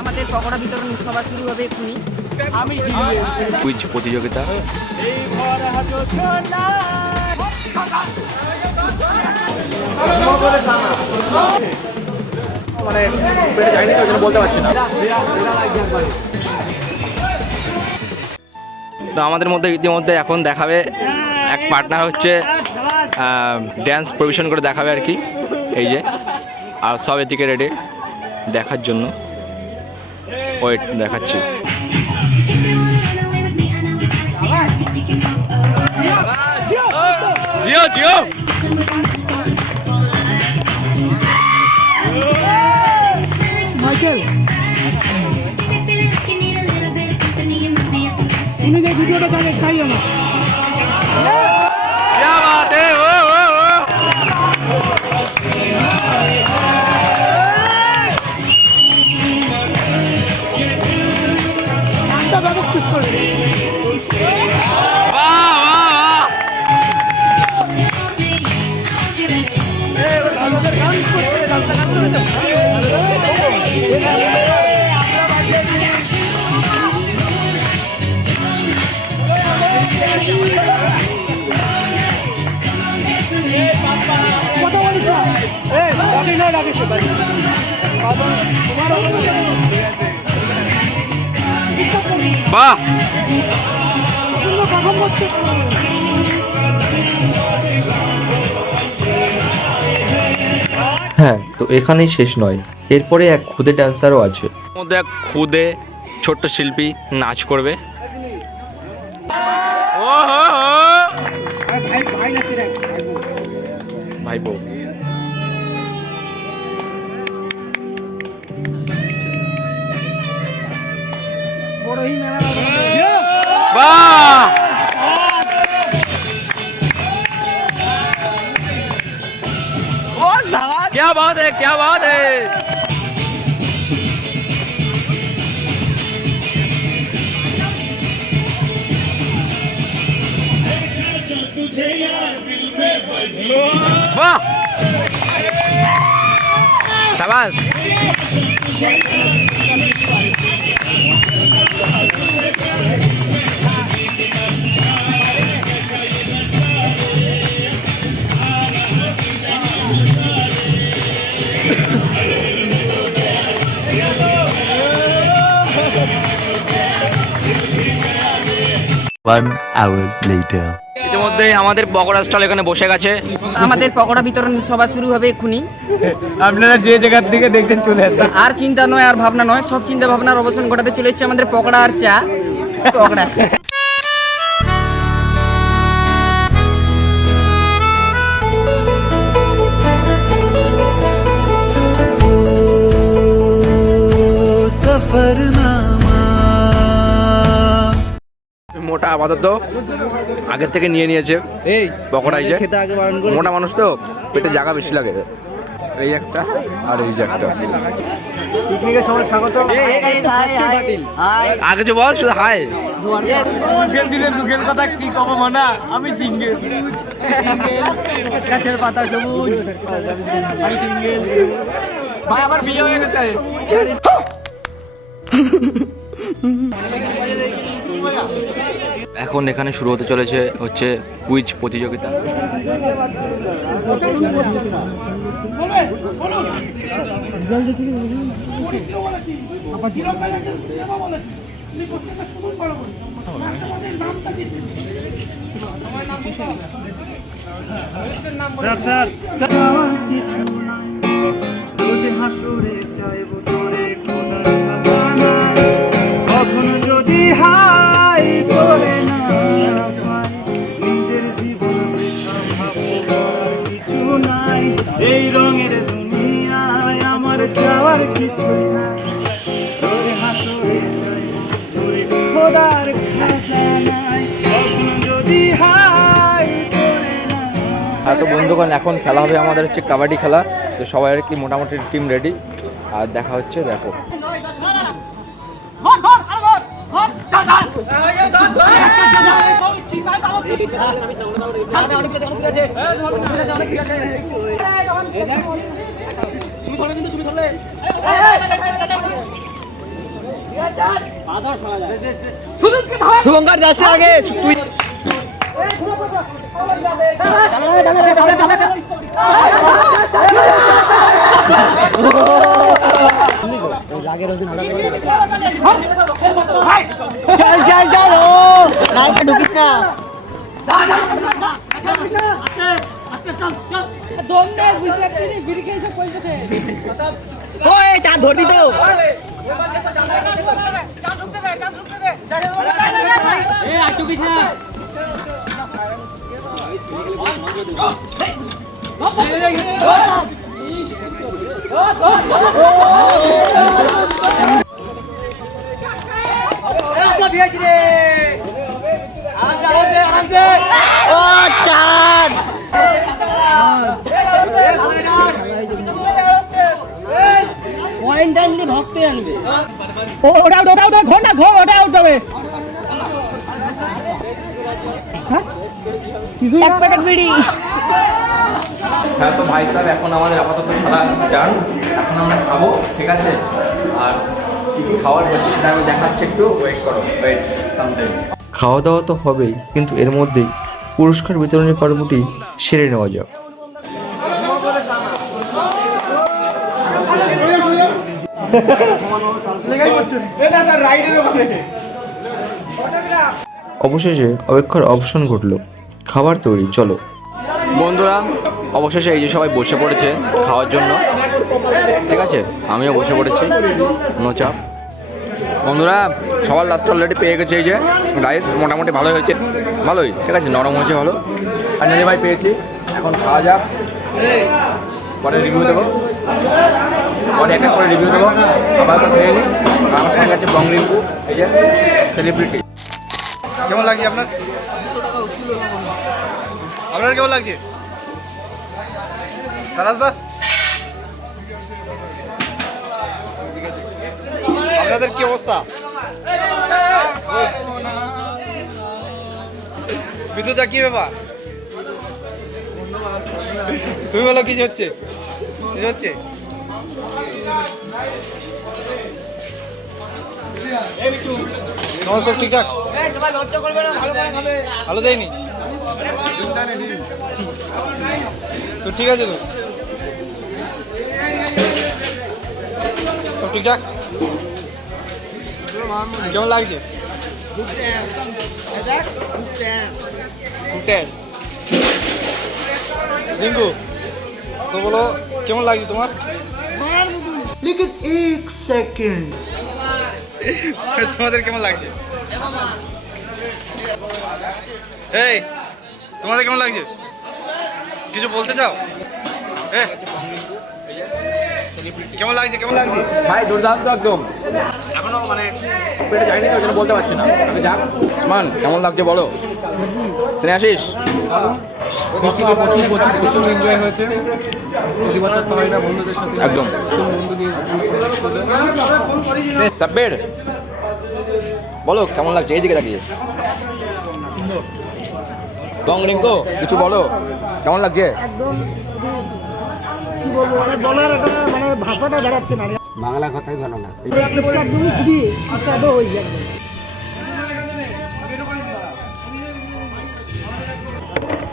আমাদের পকোড়া বিতরণ সভা শুরু হবে এক্ষুনি। কুইজ প্রতিযোগিতা। মানে পেটে যায়নি ওই জন্য বলতে পারছি না। তো আমাদের মধ্যে ইতিমধ্যে এখন দেখাবে এক পার্টনার হচ্ছে ড্যান্স পরিবেশন করে দেখাবে আর কি। এই যে আর সব এদিকে রেডি দেখার জন্য। ওয়েট দেখাচ্ছি। জিও জিও মাইকেল তুমি যে ভিডিওটা জানে খাই আমার क्या बात है वो বাহ। হ্যাঁ, তো এখানেই শেষ নয়, এরপরে এক খুদে ড্যান্সারও আছে। মধ্যে এক খুদে ছোট্ট শিল্পী নাচ করবে। ভাইপো বড়ই মেলা বাহ। क्या बात है क्या बात है। वाह शाबाश। One hour later. ইতিমধ্যে আমাদের পকোড়া স্টল এখানে বসে গেছে। আমাদের পকোড়া বিতরণ সভা শুরু হবে এক্ষুনি। আপনারা যে জায়গার দিকে দেখতেন চলে আসেন। আর চিন্তা নয় আর ভাবনা নয়, সব চিন্তা ভাবনার অবসান ঘটাতে চলে এসেছে আমাদের পকোড়া আর চা। পকোড়া মোটা আপাতত আগের থেকে নিয়ে নিয়েছে এই পকোড়াই যে মোটা মানুষ তো পেটে জায়গা বেশি লাগে। এই একটা আর এই যে একটা। পিকনিকের সময় স্বাগত। আগে যে বল শুধু হাই। দুঃখের দিনে দুঃখের কথা কি কব মানা, আমি সিঙ্গেল। গাছের পাতা সবুজ, আমি সিঙ্গেল। ভাই আমার বিয়ে হয়ে গেছে। এখন এখানে শুরু হতে চলেছে হচ্ছে কুইজ প্রতিযোগিতা। যদি হাই করে না পাই, নিজের জীবন বৃথা ভাববার কিছু নাই। এই রঙের দুনিয়ায় আমার যাওয়ার কিছু নাই। রোজে হাসরে যাইব তোরে খোদার খাজানায়, কখনো যদি হাই করে না। তো বন্ধুগণ এখন খেলা হবে আমাদের হচ্ছে কাবাডি খেলা। তো সবাই আর কি মোটামুটি টিম রেডি আর দেখা হচ্ছে। দেখো শুভঙ্কর যাস না আগে তুই চল চল চল ও নালটা ঢুকিস না ওই চা ধরবি তো ও চাঁদ পয়েন্ট আনলে ভক্তই আনবে ওটা ঘর না ঘর ওটা আউট হবে এক প্যাকেট বিড়ি হ্যাঁ তো ভাই সাহেব এখন আমাদের আপাতত খেলা ডান, এখন আমরা খাবো, ঠিক আছে? আর কী কী খাওয়ার হচ্ছে সেটা আমি দেখাচ্ছি, একটু ওয়েট করো, ওয়েট সামটাইম। খাওয়া দাওয়া তো হবেই, কিন্তু এর মধ্যেই পুরস্কার বিতরণী পর্বটি সেরে নেওয়া যাক। অবশেষে অপেক্ষার অবসান ঘটল, খাবার তৈরি, চলো। বন্ধুরা অবশেষে এই যে সবাই বসে পড়েছে খাওয়ার জন্য, ঠিক আছে? আমিও বসে পড়েছি, নো চাপ। বন্ধুরা সবার লাস্ট অলরেডি পেয়ে গেছে এই যে রাইস, মোটামুটি ভালোই হয়েছে, ভালোই, ঠিক আছে, নরম হয়েছে ভালো। ফাইনালি ভাই পেয়েছি, এখন খাওয়া যাক, পরে রিভিউ দেবো, পরে এক এক করে রিভিউ দেবো। আবার তো খেয়ে নিই। আমার সঙ্গে আছে বং রিঙ্কু, এই যে সেলিব্রিটি। কেমন লাগছে আপনার? আপনার কেমন লাগছে সারাজদা? আপনাদের কি অবস্থা? বিদ্যুৎটা কি ব্যাপার? তুমি বলো কিছু হচ্ছে, কিছু হচ্ছে? তোমার সব ঠিকঠাক? ভালো দেয়নি তো? ঠিক আছে তো, সব ঠিকঠাক? কেমন লাগছে? রিঙ্কু তো বলো কেমন লাগছে তোমার? তোমাদের কেমন লাগছে? এই তোমাদের কেমন লাগছে? কিছু বলতে চাও? কেমন লাগছে? কেমন লাগছে? ভাই দুর্দান্ত একদম, এখনো মানে পেটে যায়নি তো, ওই জন্য বলতে পারছি না। যাক মান কেমন লাগছে বলো, শুনে আসিস? প্রচুর এনজয় হয়েছে, প্রতি বছর তো হয় না বন্ধুদের সাথে, একদম বন্ধু নিয়ে সাব্বির বলো কেমন লাগছে, এইদিকে তাকিয়ে। বং রিঙ্কু কিছু বলো, কেমন লাগছে? বাংলা কথাই ভালো না।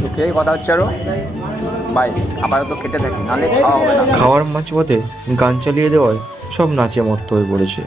তো খেয়ে কথা হচ্ছে আরো, বাই, আপাতত খেতে থাকি, নাহলে খাওয়া হবে না। খাওয়ার মাঝপথে গান চালিয়ে দেওয়ায় সব নাচে মত্ত হয়ে পড়েছে।